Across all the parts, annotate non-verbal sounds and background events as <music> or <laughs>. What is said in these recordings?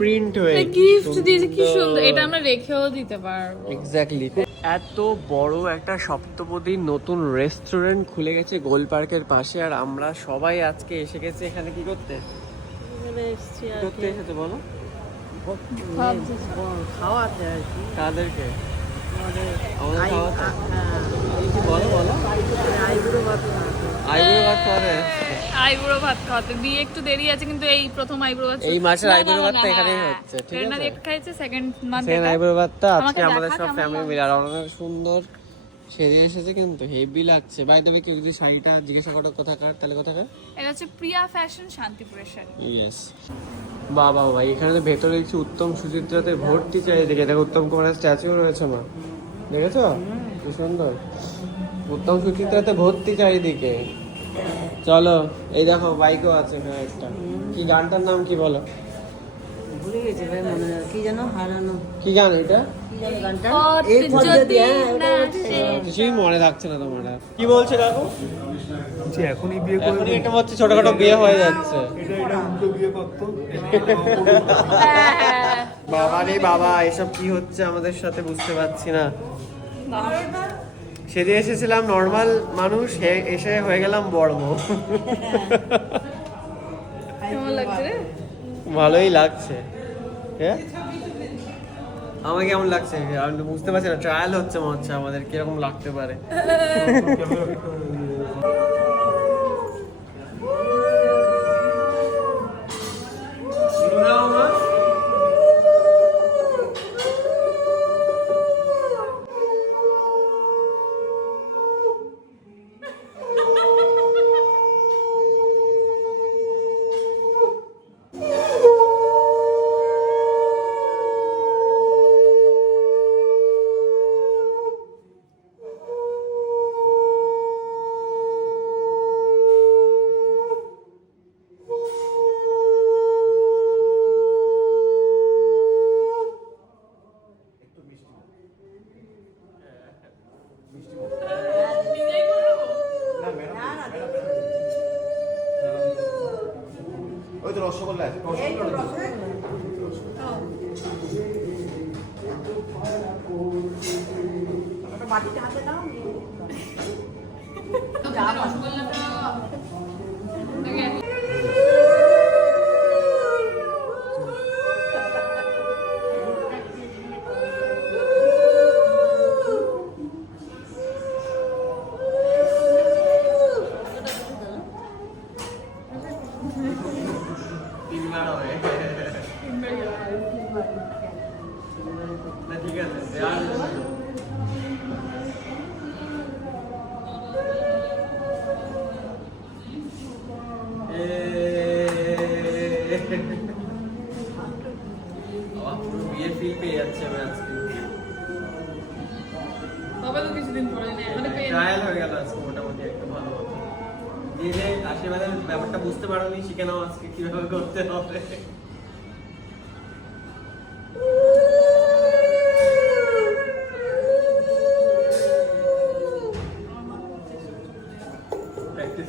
Print হয়ে gift দিয়েছে কি সুন্দর। এটা আমরা রেখেও দিতে পারব। এক্স্যাক্টলি এত বড় একটা সপ্তপদী নতুন রেস্টুরেন্ট খুলে গেছে গোল পার্কের পাশে আর আমরা সবাই আজকে এসে গেছে এখানে কি করতে? করতে এসেছে বলো? খাওয়াতে আর কি। কাদেরকে? আমাদের খাওয়াতে? আ- হ্যাঁ। বলো বলো। আইবুড়ো ভাত আইবুড়ো ভাত খাওয়াতে? আইবুড়ো ভাত খাওয়াতে। দিয়ে একটু দেরি আছে কিন্তু এই প্রথম আইবুড়ো ভাত এই মাসের আইবুড়ো ভাতটা এখানেই। হচ্ছে, ঠিক আছে? দিয়ে খাইছে সেকেন্ড মান্থ সেকেন্ড আইবুড়ো ভাতটা আজকে আমাদের সব ফ্যামিলি? মিলে আর অনেক সুন্দর সেজে এসেছে কিন্তু হেভি লাগছে। বাই দেবে কেউ যদি শাড়িটা জিজ্ঞাসা করো কোথাকার তাহলে কোথাকার এটা হচ্ছে প্রিয়া ফ্যাশন শান্তিপুরের শাড়ি। ইয়েস বাবা ভাই এখানে তো ভেতরে দেখছি উত্তম সুচিত্রাতে ভর্তি চারিদিকে দেখো। উত্তম কুমারের স্ট্যাচু রয়েছে মা দেখেছ? কি সুন্দর। উত্তম সুচিত্রাতে ভর্তি চারিদিকে। চলো এই দেখো বাইকও আছে এখানে একটা। কি গানটার নাম কি বলো? ভুলে গেছি ভাই মনে কি যেন? হারানো। কি গান এটা? হ্যাঁ। কিছুই মনে থাকছে না তোমার আর। কি বলছে কাকু? যে এখনই বিয়ে করে এটা হচ্ছে ছোটখাটো বিয়ে হয়ে যাচ্ছে। এটা এটা উল্টো বিয়ে করতো। হ্যাঁ, বাবা রে বাবা এসব কি হচ্ছে আমাদের সাথে বুঝতে পারছি না। সেদিন এসেছিলাম নর্মাল মানুষ এসে হয়ে গেলাম বর্ম লাগছে ভালোই লাগছে। হ্যাঁ আমাকে কেমন লাগছে? আমি তো বুঝতে পারছি না ট্রায়াল হচ্ছে মনে হচ্ছে আমাদের কীরকম লাগতে পারে। <laughs> রসগোল্লা <laughs> <laughs> আছে হাতে দাও তিনবার Trial হয়ে গেল আজকে মোটামুটি একটু ভালো যে যে ব্যাপারটা বুঝতে পারোনি, শিখে নাও আজকে কীভাবে করতে হবে। প্র্যাকটিস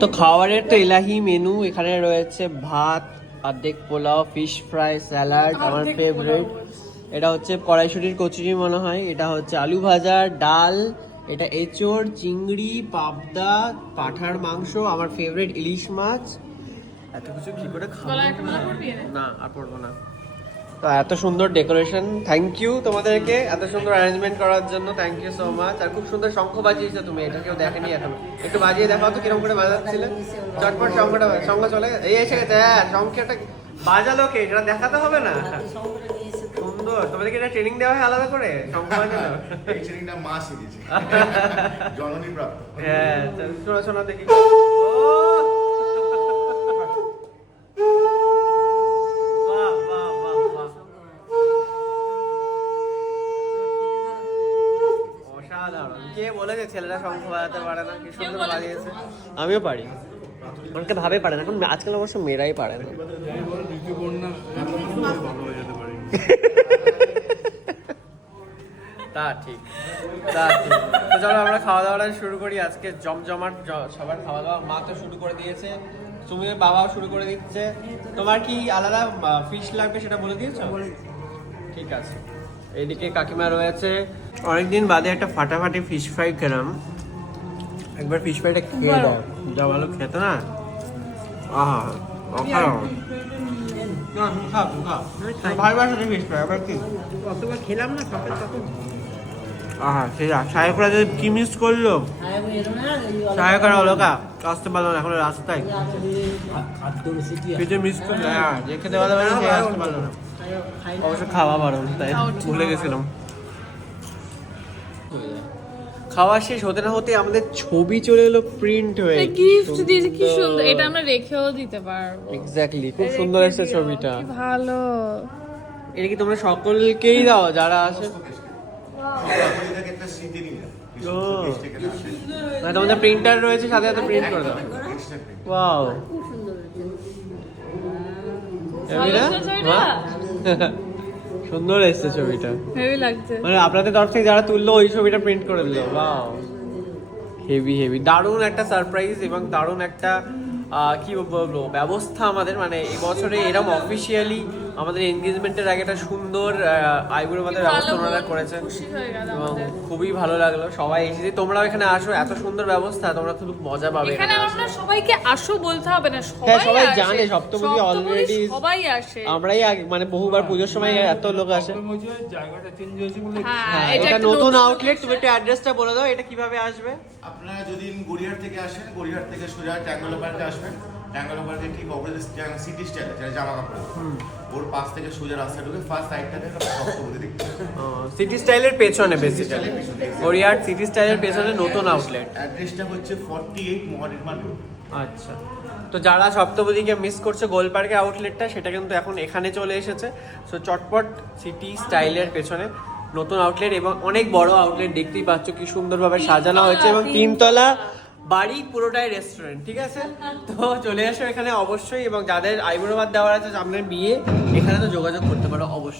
তো খাবারের তো এলাহি মেনু এখানে রয়েছে ভাত অর্ধেক পোলাও ফিশ ফ্রাই স্যালাড আমার ফেভারিট এটা হচ্ছে কড়াইশুটির কচুরি মনে হয় এটা হচ্ছে আলু ভাজা ডাল এটা এঁচড় চিংড়ি পাবদা পাঠার মাংস আমার ফেভারিট ইলিশ মাছ। এত কিছু কি করে খাব? গলায় একটা মালা পরবি এনে? না আর পড়ব না। তো এত সুন্দর ডেকোরেশন। থ্যাংক ইউ তোমাদেরকে। এত সুন্দর অ্যারেঞ্জমেন্ট করার জন্য থ্যাংক ইউ সো মাচ আর খুব সুন্দর শঙ্খ বাজিয়েছো তুমি এটা কেউ দেখেনি এখনও। একটু বাজিয়ে দেখাও তো কীরকম করে বাজাচ্ছিলে। চটপট শঙ্খটা শঙ্খ চলে গেছে। এই এসে গেছে হ্যাঁ শঙ্খটা বাজালো কে? এটা দেখাতে হবে না? এসে। সুন্দর। তোমাদেরকে এটা ট্রেনিং দেওয়া হয় আলাদা করে? শঙ্খ বাজানো এই ট্রেনিংটা মা শিখেছে <laughs> জননী প্রাপ্ত। হ্যাঁ শোনো শোনো দেখি। কে বলেছে ছেলেরা শঙ্খ বাজাতে পারে না? কি সুন্দর বাজিয়েছে আমিও পারি। অনেকে ভাবে পারে না। এখন আজকাল অবশ্য মেয়েরাই পারে না। তা ঠিক তা ঠিক। তো চলো আমরা খাওয়া দাওয়াটা শুরু করি। আজকে জমজমাট সবার খাওয়া দাওয়া মা তো শুরু করে দিয়েছে। তুমি বাবাও শুরু করে দিচ্ছে। তোমার কি আলাদা ফিশ লাগবে সেটা বলে দিয়েছ? ঠিক আছে। এইদিকে কাকিমা রয়েছে। অনেকদিন বাদে একটা ফাটাফাটি ফিশ ফ্রাই খেলাম। একবার ফিশ ফ্রাইটা খেয়ে দাও। যা ভালো খেতে না? আহা অসাধারণ। কি? মিস করল? সাহেব অলকা আসতে পারল না এখন রাস্তায়। মিস করল হ্যাঁ যে খেতে ভালো পারে আসতে পারল না। অবশ্য খাওয়া বারণ তাই ভুলে ঠিক। ভুলে গেছিলাম খাওয়া শেষ হতে না হতে আমাদের ছবি চলে এলো প্রিন্ট হয়ে। গিফট দিয়েছে কি সুন্দর। এটা আমরা রেখেও দিতে পারব। এক্স্যাক্টলি খুব সুন্দর এসেছে ছবিটা। ভালো। এটা কি তোমরা সকলকেই দাও যারা আসে। মানে তোমাদের প্রিন্টার রয়েছে সাথে সাথে প্রিন্ট করে দাও। ওয়াও খুব সুন্দর <laughs> সুন্দর এসেছে ছবিটা। হেভি লাগছে। মানে আপনাদের তরফ থেকে যারা তুললো ওই ছবিটা প্রিন্ট করে দিল। বাহ হেভি হেভি দারুণ একটা সারপ্রাইজ এবং দারুণ একটা কি বলব ব্যবস্থা আমাদের। মানে এবছরে বছরে এরকম অফিসিয়ালি আমাদের এনগেজমেন্টের আগে একটা সুন্দর আইবুড়ো মাদের ব্যবস্থা ওনারা করেছেন। খুশি এবং খুবই ভালো লাগল। সবাই এসেছে। তোমরা এখানে আসো এত সুন্দর ব্যবস্থা তোমরা খুব মজা পাবে এখানে আমরা সবাইকে আসো বলতে হবে না হ্যাঁ, সবাই সবাই জানে, সপ্তপদী already সবাই আসে। আমরাই আগে- মানে বহুবার পুজোর সময় এত লোক আসে। জায়গাটা চেঞ্জ হয়েছে বলে হ্যাঁ হ্যাঁ, এটা এটা নতুন আউটলেট তুমি একটু অ্যাড্রেসটা বলে দাও এটা কীভাবে আসবে? আপনারা যদি গড়িয়ার থেকে আসেন গড়িয়ার থেকে সোজা ট্যাঙ্গলো পার্কে আসবেন। ট্যাঙ্গলো পার্কে ঠিক অপোজিট সিটি স্টাইল যেটা জামা কাপড় ওর পাশ থেকে সোজা রাস্তা ঢুকে ফার্স্ট সাইডটাতে সপ্তপদী দেখতে সিটি স্টাইলের পেছনে বেসিক্যালি গড়িয়ার সিটি স্টাইলের পেছনে নতুন আউটলেট অ্যাড্রেসটা হচ্ছে ফর্টি এইট মহানির্মাণ রোড আচ্ছা। তো যারা সপ্তপদীকে মিস করছে গোল পার্কের আউটলেটটা সেটা কিন্তু এখন এখানে চলে এসেছে। সো চটপট সিটি স্টাইলের পেছনে নতুন আউটলেট এবং অনেক বড় আউটলেট দেখতেই পাচ্ছ কি সুন্দরভাবে সাজানো হয়েছে এবং তিনতলা বাড়ি পুরোটাই রেস্টুরেন্ট ঠিক আছে? তো চলে আসো এখানে অবশ্যই এবং যাদের আইবুড়ো ভাত দেওয়ার আছে, সামনের বিয়ে, এখানে তো যোগাযোগ করতে পারো, অবশ্যই।